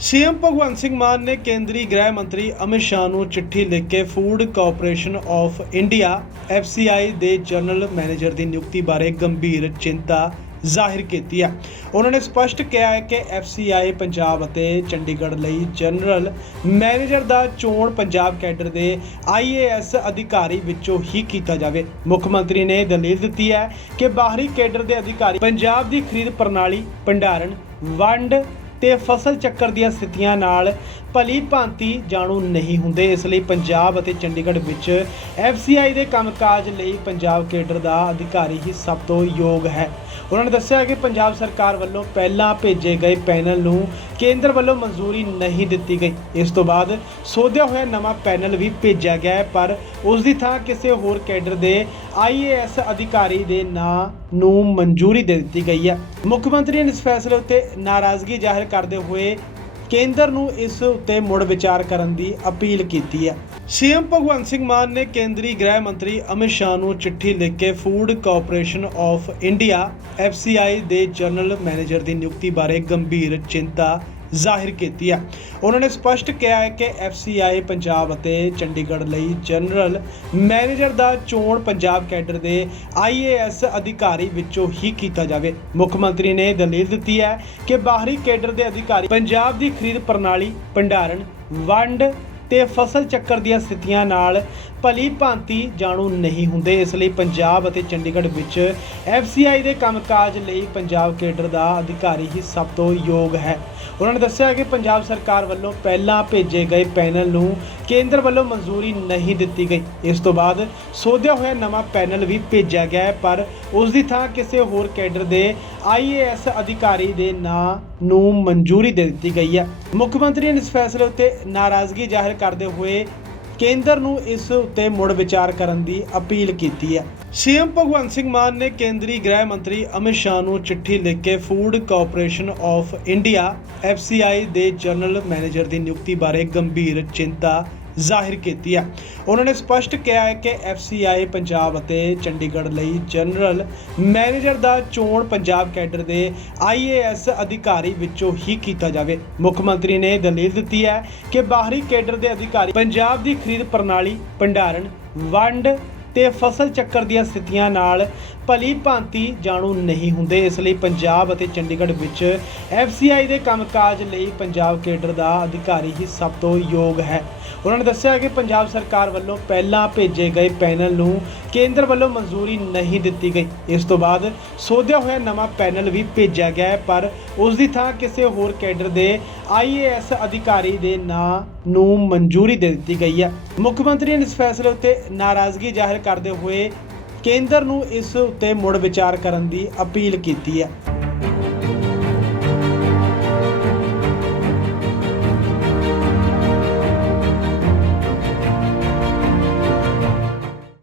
CM Bhagwant Singh ਮਾਨ ਨੇ ਕੇਂਦਰੀ ਗ੍ਰਹਿ ਮੰਤਰੀ ਅਮਿਤ ਸ਼ਾਹ ਨੂੰ ਚਿੱਠੀ ਲਿਖ ਕੇ food corporation of India FCI ਦੇ ਜਨਰਲ ਮੈਨੇਜਰ ਦੀ ਨਿਯੁਕਤੀ ਬਾਰੇ ਗੰਭੀਰ ਚਿੰਤਾ ਜ਼ਾਹਿਰ ਕੀਤੀ ਹੈ। ਉਹਨਾਂ ਨੇ ਸਪਸ਼ਟ ਕਿਹਾ ਹੈ ਕਿ FCI ਪੰਜਾਬ ਅਤੇ ਚੰਡੀਗੜ੍ਹ ਲਈ ਜਨਰਲ ਮੈਨੇਜਰ ਦਾ ਚੋਣ ਪੰਜਾਬ ਕੈਡਰ ਦੇ IAS ਅਧਿਕਾਰੀ ਵਿੱਚੋਂ ਹੀ ਕੀਤਾ ਜਾਵੇ। ਮੁੱਖ ਮੰਤਰੀ ਨੇ ਦਲੀਲ ਦਿੱਤੀ ਹੈ ਕਿ ਬਾਹਰੀ ਕੈਡਰ ਦੇ ਅਧਿਕਾਰੀ ਪੰਜਾਬ ਦੀ ਖਰੀਦ ਪ੍ਰਣਾਲੀ, ਭੰਡਾਰਨ, ਵੰਡ ਤੇ ਫਸਲ ਚੱਕਰ ਦੀਆਂ ਸਥਿਤੀਆਂ ਨਾਲ ਭਲੀ ਭਾਂਤੀ ਜਾਣੂ ਨਹੀਂ ਹੁੰਦੇ। ਇਸ ਲਈ ਪੰਜਾਬ ਅਤੇ ਚੰਡੀਗੜ੍ਹ ਵਿੱਚ FCI ਦੇ ਕੰਮਕਾਜ ਲਈ ਪੰਜਾਬ ਕੇਡਰ ਦਾ ਅਧਿਕਾਰੀ ਹੀ ਸਭ ਤੋਂ ਯੋਗ ਹੈ। ਉਹਨਾਂ ਨੇ ਦੱਸਿਆ ਕਿ ਪੰਜਾਬ ਸਰਕਾਰ ਵੱਲੋਂ ਪਹਿਲਾਂ ਭੇਜੇ ਗਏ ਪੈਨਲ ਨੂੰ ਕੇਂਦਰ ਵੱਲੋਂ ਮਨਜ਼ੂਰੀ ਨਹੀਂ ਦਿੱਤੀ ਗਈ। ਇਸ ਤੋਂ ਬਾਅਦ ਸੋਧਿਆ ਹੋਇਆ ਨਵਾਂ ਪੈਨਲ ਵੀ ਭੇਜਿਆ ਗਿਆ ਹੈ, ਪਰ ਉਸ ਦੀ ਥਾਂ ਕਿਸੇ ਹੋਰ ਕੈਡਰ ਦੇ IAS ਅਧਿਕਾਰੀ ਦੇ ਨਾਂ ਨੂੰ ਮਨਜ਼ੂਰੀ ਦੇ ਦਿੱਤੀ ਗਈ ਹੈ। ਮੁੱਖ ਮੰਤਰੀ ਨੇ ਇਸ ਫੈਸਲੇ ਉੱਤੇ ਨਾਰਾਜ਼ਗੀ ਜ਼ਾਹਿਰ ਕਰਦੇ ਹੋਏ ਕੇਂਦਰ ਨੂੰ ਇਸ ਉੱਤੇ ਮੁੜ ਵਿਚਾਰ ਕਰਨ ਦੀ ਅਪੀਲ ਕੀਤੀ ਹੈ। ਸੀਐਮ ਭਗਵੰਤ ਸਿੰਘ ਮਾਨ ਨੇ ਕੇਂਦਰੀ ਗ੍ਰਹਿ ਮੰਤਰੀ ਅਮਿਤ ਸ਼ਾਹ ਨੂੰ ਚਿੱਠੀ ਲਿਖ ਕੇ food corporation of India FCI ਦੇ ਜਨਰਲ ਮੈਨੇਜਰ ਦੀ ਨਿਯੁਕਤੀ ਬਾਰੇ ਗੰਭੀਰ ਚਿੰਤਾ ਜ਼ਾਹਿਰ ਕੀਤੀ ਹੈ ਉਹਨਾਂ ਨੇ ਸਪਸ਼ਟ ਕਿਹਾ ਹੈ ਕਿ FCI ਪੰਜਾਬ ਅਤੇ ਚੰਡੀਗੜ੍ਹ ਲਈ ਜਨਰਲ ਮੈਨੇਜਰ ਦਾ ਚੋਣ ਪੰਜਾਬ ਕੈਡਰ ਦੇ IAS ਅਧਿਕਾਰੀ ਵਿੱਚੋਂ ਹੀ ਕੀਤਾ ਜਾਵੇ। ਮੁੱਖ ਮੰਤਰੀ ਨੇ ਦਲੀਲ ਦਿੱਤੀ ਹੈ ਕਿ ਬਾਹਰੀ ਕੈਡਰ ਦੇ ਅਧਿਕਾਰੀ ਪੰਜਾਬ ਦੀ ਖਰੀਦ ਪ੍ਰਣਾਲੀ, ਭੰਡਾਰਨ, ਵੰਡ ਤੇ ਫਸਲ ਚੱਕਰ ਦੀਆਂ ਸਥਿਤੀਆਂ ਨਾਲ ਭਲੀ ਭਾਂਤੀ ਜਾਣੂ ਨਹੀਂ ਹੁੰਦੇ। ਇਸ ਲਈ ਪੰਜਾਬ ਅਤੇ ਚੰਡੀਗੜ੍ਹ ਵਿੱਚ FCI ਦੇ ਕੰਮਕਾਜ ਲਈ ਪੰਜਾਬ ਕੇਡਰ ਦਾ ਅਧਿਕਾਰੀ ਹੀ ਸਭ ਤੋਂ ਯੋਗ ਹੈ। ਉਹਨਾਂ ਨੇ ਦੱਸਿਆ ਕਿ ਪੰਜਾਬ ਸਰਕਾਰ ਵੱਲੋਂ ਪਹਿਲਾਂ ਭੇਜੇ ਗਏ ਪੈਨਲ ਨੂੰ ਕੇਂਦਰ ਵੱਲੋਂ ਮਨਜ਼ੂਰੀ ਨਹੀਂ ਦਿੱਤੀ ਗਈ। ਇਸ ਤੋਂ ਬਾਅਦ ਸੋਧਿਆ ਹੋਇਆ ਨਵਾਂ ਪੈਨਲ ਵੀ ਭੇਜਿਆ ਗਿਆ ਹੈ, ਪਰ ਉਸ ਦੀ ਥਾਂ ਕਿਸੇ ਹੋਰ ਕੇਡਰ ਦੇ IAS ਅਧਿਕਾਰੀ ਦੇ ਨਾਂ ਨੂੰ ਮਨਜ਼ੂਰੀ ਦੇ ਦਿੱਤੀ ਗਈ ਹੈ। ਮੁੱਖ ਮੰਤਰੀ ਨੇ ਇਸ ਫੈਸਲੇ ਉੱਤੇ ਨਾਰਾਜ਼ਗੀ ਜ਼ਾਹਿਰ ਕਰਦੇ ਹੋਏ ਕੇਂਦਰ ਨੂੰ ਇਸ ਉੱਤੇ ਮੁੜ ਵਿਚਾਰ ਕਰਨ ਦੀ ਅਪੀਲ ਕੀਤੀ ਹੈ। ਸੀਐਮ ਭਗਵੰਤ ਸਿੰਘ ਮਾਨ ਨੇ ਕੇਂਦਰੀ ਗ੍ਰਹਿ ਮੰਤਰੀ ਅਮਿਤ ਸ਼ਾਹ ਨੂੰ ਚਿੱਠੀ ਲਿਖ ਕੇ food corporation of India FCI ਦੇ ਜਨਰਲ ਮੈਨੇਜਰ ਦੀ ਨਿਯੁਕਤੀ ਬਾਰੇ ਗੰਭੀਰ ਚਿੰਤਾ ਜ਼ਾਹਿਰ ਕੀਤੀ ਹੈ ਉਹਨਾਂ ਨੇ ਸਪਸ਼ਟ ਕਿਹਾ ਹੈ ਕਿ FCI ਪੰਜਾਬ ਅਤੇ ਚੰਡੀਗੜ੍ਹ ਲਈ ਜਨਰਲ ਮੈਨੇਜਰ ਦਾ ਚੋਣ ਪੰਜਾਬ ਕੈਡਰ ਦੇ IAS ਅਧਿਕਾਰੀ ਵਿੱਚੋਂ ਹੀ ਕੀਤਾ ਜਾਵੇ। ਮੁੱਖ ਮੰਤਰੀ ਨੇ ਦਲੀਲ ਦਿੱਤੀ ਹੈ ਕਿ ਬਾਹਰੀ ਕੈਡਰ ਦੇ ਅਧਿਕਾਰੀ ਪੰਜਾਬ ਦੀ ਖਰੀਦ ਪ੍ਰਣਾਲੀ, ਭੰਡਾਰਨ, ਵੰਡ ਤੇ ਫਸਲ ਚੱਕਰ ਦੀਆਂ ਸਥਿਤੀਆਂ ਨਾਲ ਭਲੀ ਭਾਂਤੀ ਜਾਣੂ ਨਹੀਂ ਹੁੰਦੇ। ਇਸ ਲਈ ਪੰਜਾਬ ਅਤੇ ਚੰਡੀਗੜ੍ਹ ਵਿੱਚ FCI ਦੇ ਕੰਮਕਾਜ ਲਈ ਪੰਜਾਬ ਕੇਡਰ ਦਾ ਅਧਿਕਾਰੀ ਹੀ ਸਭ ਤੋਂ ਯੋਗ ਹੈ। ਉਹਨਾਂ ਨੇ ਦੱਸਿਆ ਕਿ ਪੰਜਾਬ ਸਰਕਾਰ ਵੱਲੋਂ ਪਹਿਲਾਂ ਭੇਜੇ ਗਏ ਪੈਨਲ ਨੂੰ ਕੇਂਦਰ ਵੱਲੋਂ ਮਨਜ਼ੂਰੀ ਨਹੀਂ ਦਿੱਤੀ ਗਈ। ਇਸ ਤੋਂ ਬਾਅਦ ਸੋਧਿਆ ਹੋਇਆ ਨਵਾਂ ਪੈਨਲ ਵੀ ਭੇਜਿਆ ਗਿਆ ਪਰ ਉਸ ਦੀ ਥਾਂ ਕਿਸੇ ਹੋਰ ਕੈਡਰ ਦੇ IAS ਅਧਿਕਾਰੀ ਦੇ ਨਾਂ ਨੂੰ ਮਨਜ਼ੂਰੀ ਦੇ ਦਿੱਤੀ ਗਈ ਹੈ। ਮੁੱਖ ਮੰਤਰੀ ਨੇ ਇਸ ਫੈਸਲੇ ਉੱਤੇ ਨਾਰਾਜ਼ਗੀ ਜ਼ਾਹਿਰ ਕਰਦੇ ਹੋਏ ਕੇਂਦਰ ਨੂੰ ਇਸ ਉੱਤੇ ਮੁੜ ਵਿਚਾਰ ਕਰਨ ਦੀ ਅਪੀਲ ਕੀਤੀ ਹੈ।